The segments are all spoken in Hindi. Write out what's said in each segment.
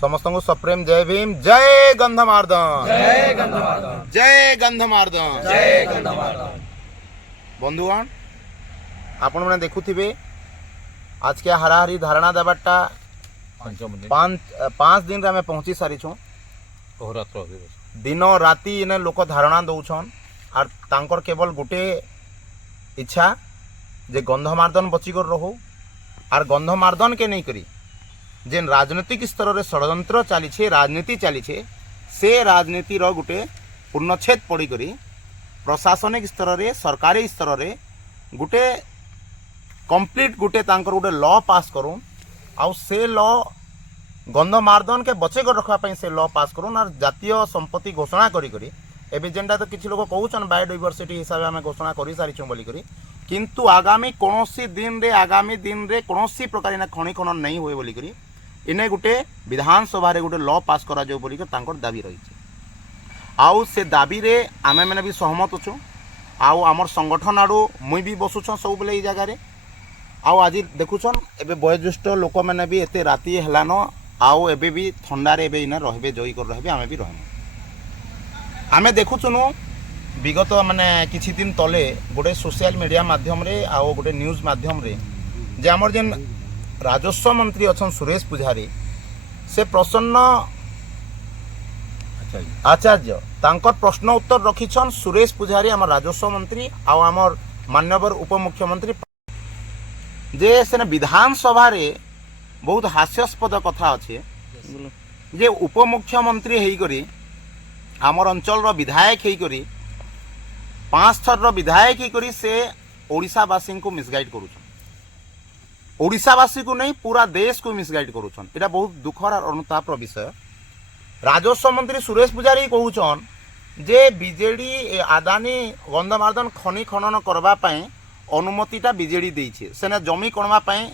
समस्त को सप्रेम जय भीम जय गंधमार्दन जय गंधमार्दन जय गंधमार्दन जय गंधमार्दन। बंधुगण आपण मैंने देखुथिबे आज के हाराहारी धारणा देवाटा पांच दिन रे हमें पहुंची सारी छो दिन राति इने लोक धारणा दौछन आर तांकर केवल गोटे इच्छा जे गंधमार्दन बचिकर रहो आर गंधमार्दन के नहीं करी जेन राजनीतिक स्तर रे षड्यंत्र चली राजनीति चली से राजनीति रो गोटे पूर्णच्छेद पड़ी करी प्रशासनिक स्तर रे सरकारी स्तर रे गोटे कंप्लीट गोटे तांकर गोटे लॉ पास करूँ आउ से लॉ गंधमार्दन के बचेकर रखापी से लॉ पास करूँ और जातीय संपत्ति घोषणा करी एबे जेनटा तो किसी लोग कहउछन बायोडाइवर्सिटी हिसाब से आम घोषणा कर सारी बोलिकी किंतु आगामी कौनसी दिन रे कौनसी प्रकार इना खनि खनन नहीं हुए बोलिकी इने गोटे विधानसभा रे गोटे लॉ पास करा जाऊ बोलिकी तांकर दाबी रही आउ से दाबी रे आमे मैंने भी सहमत अच्छु आउ आमर संगठन आड़ू मुई भी बसुछन सब बेले जगह रे आउ आज देखुछन एबे वयोज्येष्ठ लोक मैंने भी एते राति हेलान आउ एबे भी ठंडा रे एबे इना रहबे जई कर रहबे आमे भी रहमु आमे देखुछनु विगत माने किछि दिन तले गोटे सोशल मीडिया माध्यम रे आउ गोटे न्यूज माध्यम रे जे हमर जेन राजस्व मंत्री अछन सुरेश पुजारी से प्रसन्न आचार्य तांकर प्रश्न उत्तर रखिछन सुरेश पुजारी आम राजस्व मंत्री आउ आमर माननीय उपमुख्यमंत्री जे से विधानसभा रे बहुत हास्यास्पद कथा अच्छे जे उपमुख्यमंत्री होकरी आमर अंचल विधायक होकरी 5 थर विधायक होकरी से ओडिशावासी को मिसगाइड करुछन ओडिशावासी को नहीं पूरा देश को मिसगाइड करुछन एटा बहुत दुखर और अनुताप विषय। राजस्व मंत्री सुरेश पुजारी कहउछन जे बीजेडी आदानी गंधमार्दन खनि खनन करबा पई अनुमतिटा बीजेडी देइछे सेना जमी कणवा पई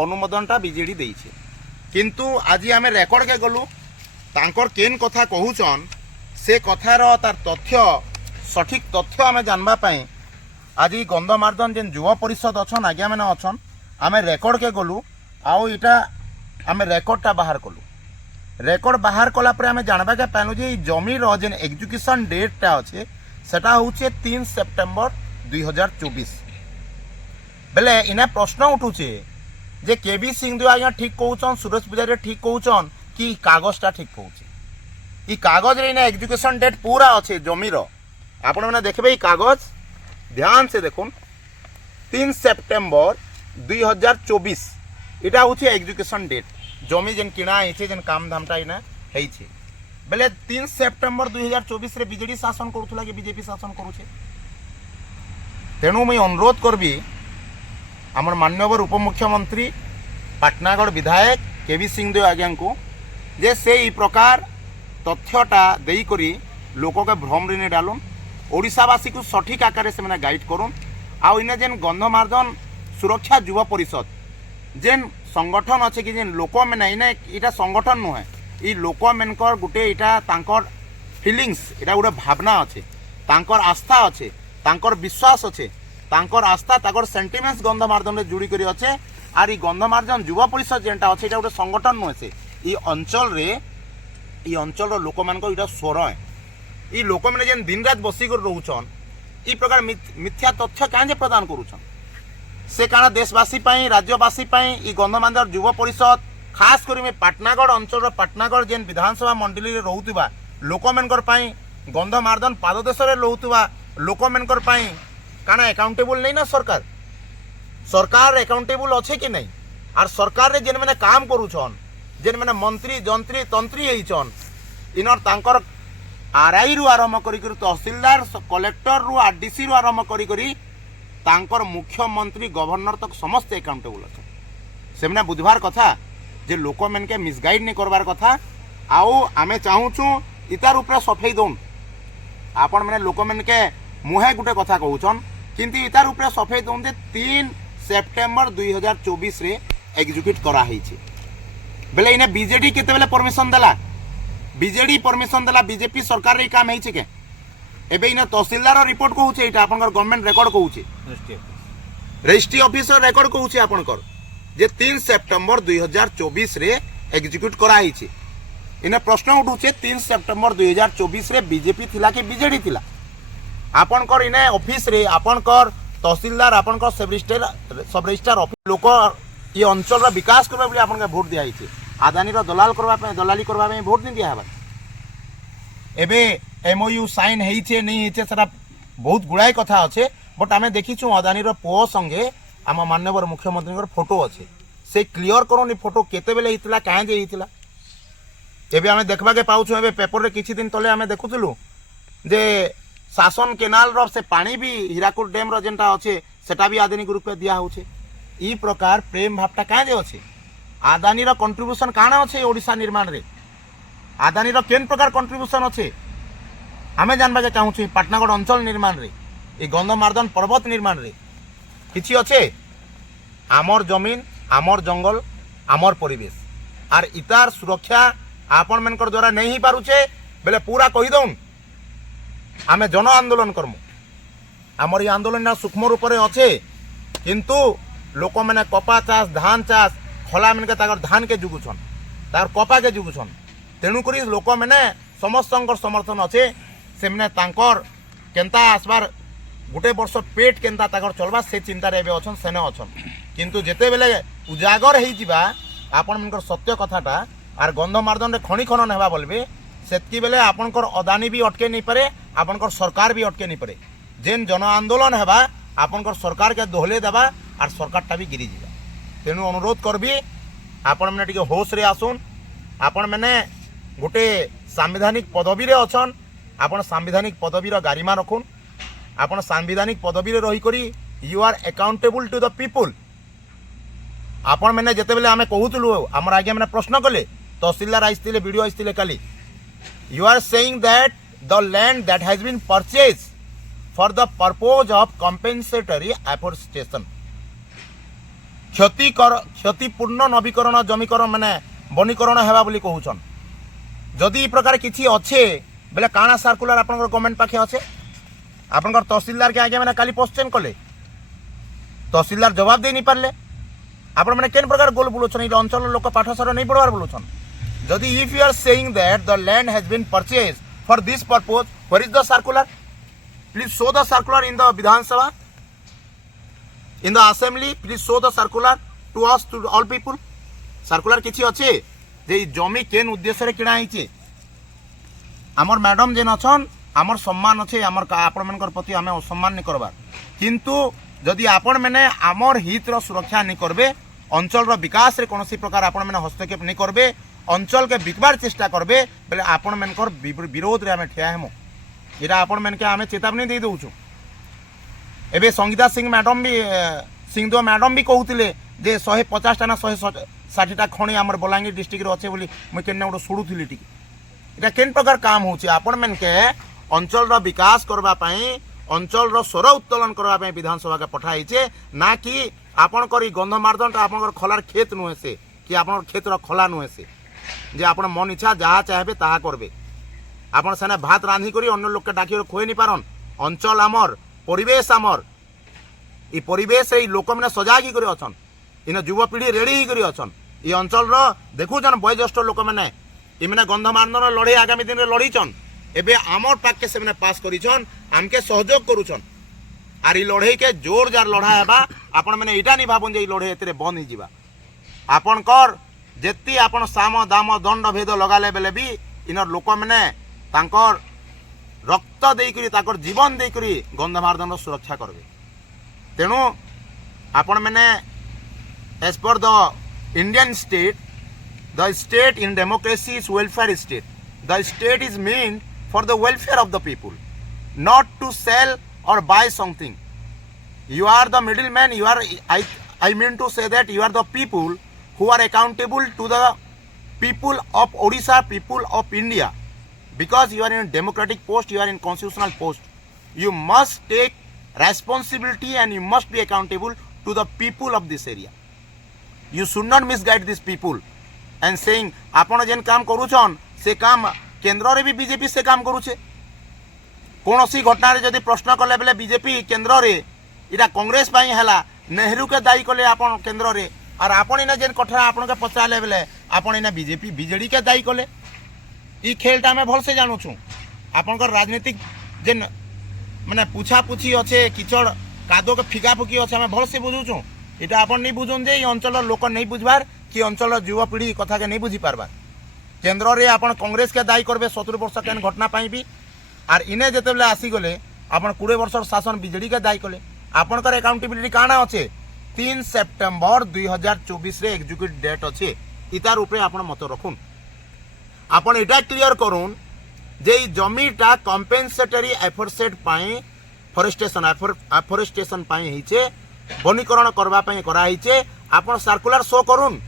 अनुमोदनटा बीजेडी देइछे किंतु आज आमे रेकर्ड के गलु तांकर केन कथा कहउछन से कथार तार तथ्य सठिक तथ्य आमे जानबा पई आज गंधमार्दन जेन युवा परिषद अछन आज्ञा माने अछन आमे रेकर्ड के गलु आउ इटा आमे रेकर्डटा बाहर कलु रेकर्ड बाहर कला परे आमे जानबा के पानु जे जमी रो जेन एग्जीक्यूशन डेटटा अछि सेटा होचे 3 सेप्टेम्बर 2024 बेले इना प्रश्न उठुचे जे केबी सिंह आज्ञा ठीक कहउछन सुरेश पुजारी ठीक कहउछन कि कागजटा ठीक कहउचे ई कागज रे इना एग्जीक्यूशन डेट पूरा अच्छे जमीर आपण माने देखबे ई कागज ध्यान से देखुन 3 सेप्टेम्बर 2024 इटा होचे एग्जीक्यूशन डेट जमी जेन किणा हेचे जेन काम धामटा इना हेइछे बेले 3 सेप्टेम्बर 2024 रे बीजेडी शासन करूथला कि बीजेपी शासन करूछे तेणु मुई अनुरोध करबी आमर माननीय उपमुख्यमंत्री पाटनागढ़ विधायक केवी सिंहदेव आज्ञा को जे से ई प्रकार तथ्यटा देई करी लोक के भ्रम रे डालुन ओडिशावासी को सठिक आकार से मैंने गाइड करुन आउ इने जेन गंधमार्दन सुरक्षा युवा परिषद जेन संगठन अच्छे कि जेन लोक मैंने इने इटा संगठन नुहे ई लोक मेनकर गुटे इटा तांकर फिलिंग्स इटा गुटे भावना अच्छे तांकर आस्था अच्छे तांकर विश्वास अच्छे तांकर आस्था तांकर सेंटिमेंट्स गंधमार्दन रे जुड़ी करी अच्छे आर ई गंधमार्दन युवा परिषद जेनटा अच्छे इटा गोटे संगठन नुहे से ई अंचल लोक मानक इटा स्वर है ई लोक मैंने जेन दिन रात बसी कर रहउछन ई प्रकार मिथ्या तथ्य काहे प्रदान करूछन से काना देशवासी पई राज्यवासी पई ई गंधमार्दन युवा परिषद खास करी में पाटनागढ़ अंचल पाटनागढ़ जेन विधानसभा मंडली रे रहउतबा लोक मानकर पई गंधमार्दन पाददेश रे रहउतबा लोक मानकर पई काना अकाउंटेबल नहीं ना सरकार अकाउंटेबल अच्छे कि नहीं आर सरकार रे जेन मैंने काम करूछन जेन मैंने मंत्री जंत्री तंत्री हेइछन इनर तांकर आरआई रु आरंभ करी तहसीलदार कलेक्टर रु आरडीसी रु आरंभ करी तांकर मुख्यमंत्री गवर्नर तक समस्त अकाउंटेबल अच्छे से मैंने बुझवार कथा जे लोक मैन के मिसगाइड नहीं करवार कथा आउ आमे चाहूछु इतार ऊपर सफेई दउन आपण मैंने लोक मैन के मुहे गुटे कथा कहउछन किंतु इतार ऊपर सफेई दउन जे 3 सेप्टेम्बर 2024 रे एग्जीक्यूट करा हेइछे बेले इने बीजेडी केते बेले परमिशन देला बीजेडी परमिशन देला बीजेपी सरकार रे काम हेइछे के एबे इने तहसीलदार रिपोर्ट कहउछे इटा आपनकर गवर्नमेंट रेकॉर्ड कहउछे रजिस्ट्री ऑफिसर रेकॉर्ड कहउछे आपनकर जे 3 सेप्टेम्बर 2024 रे एग्जीक्यूट करा हेइछे इन्हें प्रश्न उठूचे 3 सेप्टेम्बर 2024 रे बीजेपी थिला कि बीजेडी थिला आपनकर इन्हें ऑफिस रे आपनकर तहसीलदार आपनकर सब रजिस्ट्रार ऑफिस लोक ये अंचल विकास करबा बोली आपन के वोट दिया हिचे आदानी रो दलाल करबा पे दलाली करबा पे वोट नहीं दिया हबा एबे एमओयू साइन हेइचे नहीं हेइचे सेटा बहुत गुड़ाई कथा अच्छे बट आम देखीचु अदानी पुओ संगे आम माननीय मुख्यमंत्री फोटो अच्छे से क्लीयर करूनी फोटो केते बेले हितला काहे जे हितला एबे आम देखबा के पाउछु एबे पेपर रे किछि दिन तले आम देखुथिलु जे शासन केनाल रो से पानी भी हीराकुद डैम रो जेंटा अच्छे सेटा भी आदानी ग्रुप पे दिया होचे ई प्रकार प्रेम भावटा काहे जे अच्छे आदानी रो कंट्रीब्यूशन काना अच्छे ओडिशा निर्माण रे आदानी रो केन प्रकार कंट्रीब्यूशन अच्छे आमे जानबा के चाहूछु पाटनागढ़ अंचल निर्माण रे ए गंधमार्दन पर्वत निर्माण रे किछि अच्छे आमर जमीन आमर जंगल आमर परिवेश आर इतार सुरक्षा आपण मनकर द्वारा नहीं ही पारुचे बेले पूरा कहि दउन आमे जन आंदोलन करमु आमर ये आंदोलन सूक्ष्म रूप रे अच्छे किंतु लोक मैंने कपा चाष धान चाष खला मन के ताकर धान के जुगुछन तार कपा के जुगुछन तेणु करी लोक मैंने समस्त समर्थन अच्छे से मैंने तांकर केंता आसबार गोटे वर्ष पेट केंता ताकर चलबा से चिंतार एबे अछन सेने अछन किंतु जेते बेले उजागर हेइ जिबा आपण मनकर सत्य कथाटा आर गंधमार्दन रे खणी खनन हेबा बोलबे सेतकी बेले आपनकर अदानी भी अटके नहीं पारे आपनकर सरकार भी अटके नहीं पारे जेन जन आंदोलन हेबा आपनकर सरकार के दोहले देबा आर सरकारटा भी गिरी जिबा तेणु अनुरोध करबी आपण मैंने टिके होश रे आसुन आपण मैंने गोटे सांविधानिक पदवी रे अछन आपण सांविधानिक पदवी रो गारिमा रखुन आपण सांविधानिक पदवी रे रही करी you are accountable to the people आपण मैंने जेते बेले आमे कहूतलु हमर आगे मैंने प्रश्न कले तहसीलदार आइस्तिले वीडियो आइस्तिले काली you are saying that the land that has been purchase for the purpose of compensatory afforestation क्षतिपूर्ण नवीकरण जमीकरण माने वनीकरण हेबा बोली कहूछन जदि ई प्रकार किछि अच्छे बेले काना सर्कुलर आपनकर गवर्नमेंट पाखे अच्छे आपनकर तहसीलदार के आगे मैंने काली क्वेश्चन कले तहसीलदार जवाब दे नहीं पारले आपण मैंने केन प्रकार गोल बुलोछन ई अंचल लोक पाठशाला नहीं पढ़वार बुलोछन जदि if you are saying that the land has been purchase for this purpose where is the circular please show the circular in the Vidhansabha in the assembly please show the circular to us to all people circular किछि अच्छे जे जमी केन उद्देश्य रे किणा हिचे आमर मैडम जेन अछन आमर सम्मान अच्छे आमर आपण मनकर प्रति आमे असम्मान नहीं करबार किंतु जदि आपण मैंने आमर हित रो सुरक्षा नहीं करबे अंचल रो विकास रे कोनोसी प्रकार आपण मैंने हस्तक्षेप नहीं करबे अंचल के बिकबार चेष्टा करबे बेले आपण मनकर विरोध रे आमे ठिया हेमु एटा आपण मन के आमे चेतावनी दे दउछु एबे संगीता सिंह मैडम भी सिंहदो मैडम भी कहउतिले जे 150 टा ना 160 टा खणी आमर बलांगीर डिस्ट्रिक्ट रे अच्छे बोली मैं केने गोटे शुणुली टी इटा केन प्रकार काम होची आपण मन के अंचल रो विकास करबा पई अंचल रो स्वर उत्तोलन करबा पई विधानसभा के पठाइछे ना कि आपण करी गंधमार्दन आपण खलार खेत नुहे से कि आपण खेत रो खला नुहे से जे आपण मन इच्छा जहाँ चाहबे ताहा करबे आपण सेने भात रांधी करी अन्य लोक के डाकी खोए नहीं पारन अंचल आमर परिवेश आमर ई परिवेश रे लोक मैंने सजागी करी अछन इन युवपीढ़ी रेडी ही करी अछन ई अंचल रो देखुछन वयोज्येष्ठ लोक मैंने इ मैंने गंधमार्दन लड़े आगामी दिन रे लड़ीछन एबे आमर पाके से मैंने पास करिछन हमके सहयोग करूछन आर ई लड़े के जोर जार लड़ा हेबा आपण मैंने इटा नहीं भाबन जे ई लड़े एतरे बंद ही जिबा आपनकर जेती आपण साम दाम दंड भेद लगाले बेले भी इनर लोक मैंने तांकर रक्त देकरी ताकर जीवन देकरी गंधमार्दन सुरक्षा करबे तेणु आपण मैंने as per the Indian state the state in democracy is welfare state the state is mean for the welfare of the people not to sell or buy something you are the middleman you are I mean to say that you are the people who are accountable to the people of Odisha people of India because you are in democratic post you are in constitutional post you must take responsibility and you must be accountable to the people of this area you should not misguide these people and saying आपण जेन काम करूछन से काम केंद्र रे भी बीजेपी से काम करूछे कोनोसी घटना रे जदि प्रश्न कले बेले बीजेपी केंद्र रे इटा कांग्रेस पाई हैला नेहरू के दायी कले आपण केंद्र रे और आपण इना जेन कठरा आपण के पचाले बेले आपण इना बीजेपी बीजेडी के दायी कले इ खेलटा आम भलसे जानूँ आपंकर राजनीतिक जेन माने पूछा पूछी अच्छे किचड़ कादो के फिका फुकी अच्छे आम भलसे बुझुचु इटा आपन नहीं बुझुन जे अंचल लोक नहीं बुझबार कि अंचल युवपीढ़ी कथा के नहीं बुझी पारबार केन्द्र रे आपन कांग्रेस के दायी करबे 70 वर्ष केन घटना पाई भी आर इने जेतेबेले आसीगले आपन 20 वर्ष शासन बिजेडी के दायी कले आपनकर अकाउंटेबिलिटी काना अच्छे 3 सेप्टेम्बर 2024 रे एग्जीक्यूटिव डेट अच्छे इतार उपरे आपन मत रखुन आपन इटा क्लियर करुन जे जमीटा कम्पेनसेटरी एफोर्सेट पाई एफोरेस्टेशन पाई हिचे वनीकरण करबा पाई करा हिचे आपन सर्कुलर शो करुन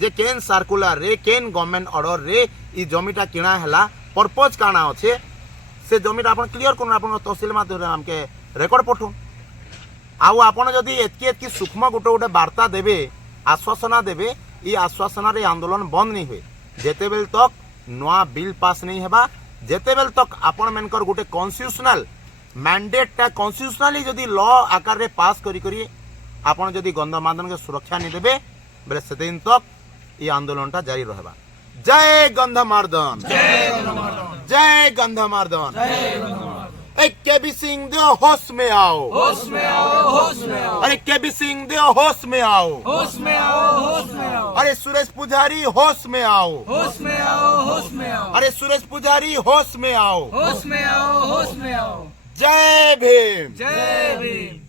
जे केन सर्कुलर रे केन गवर्नमेंट ऑर्डर रे ई जमीटा किणा हला पर्पज काना अच्छे से जमीटा आपन क्लियर करुन आपन तहसील माध्यम हमके रेकर्ड पठुन आउ आपन जदि एतकी सूक्ष्म गोटे गोटे वार्ता देबे आश्वासना देबे ई आश्वासना रे आंदोलन बंद नहीं हुए जेतेबेल तक नवा बिल पास नहीं हेबा जेतेबेल तक आपण मेनकर गोटे कॉन्स्टिट्यूशनल मैंडेट टा कॉन्स्टिट्यूशनली जदि लॉ आकार रे पास करी करी आपण जदि गंधमार्दन के सुरक्षा नहीं देबे बेले से दिन तक ये आंदोलन टा जारी रहबा जय गंधमार्दन जय गंधमार्दन केबी सिंह दे होश में आओ होश में आओ होश में आओ अरे केबी सिंह दे होश में आओ होश में आओ होश में आओ अरे सुरेश पुजारी होश में आओ होश में आओ होश में आओ अरे सुरेश पुजारी होश में आओ होश में आओ होश में आओ जय भीम जय भीम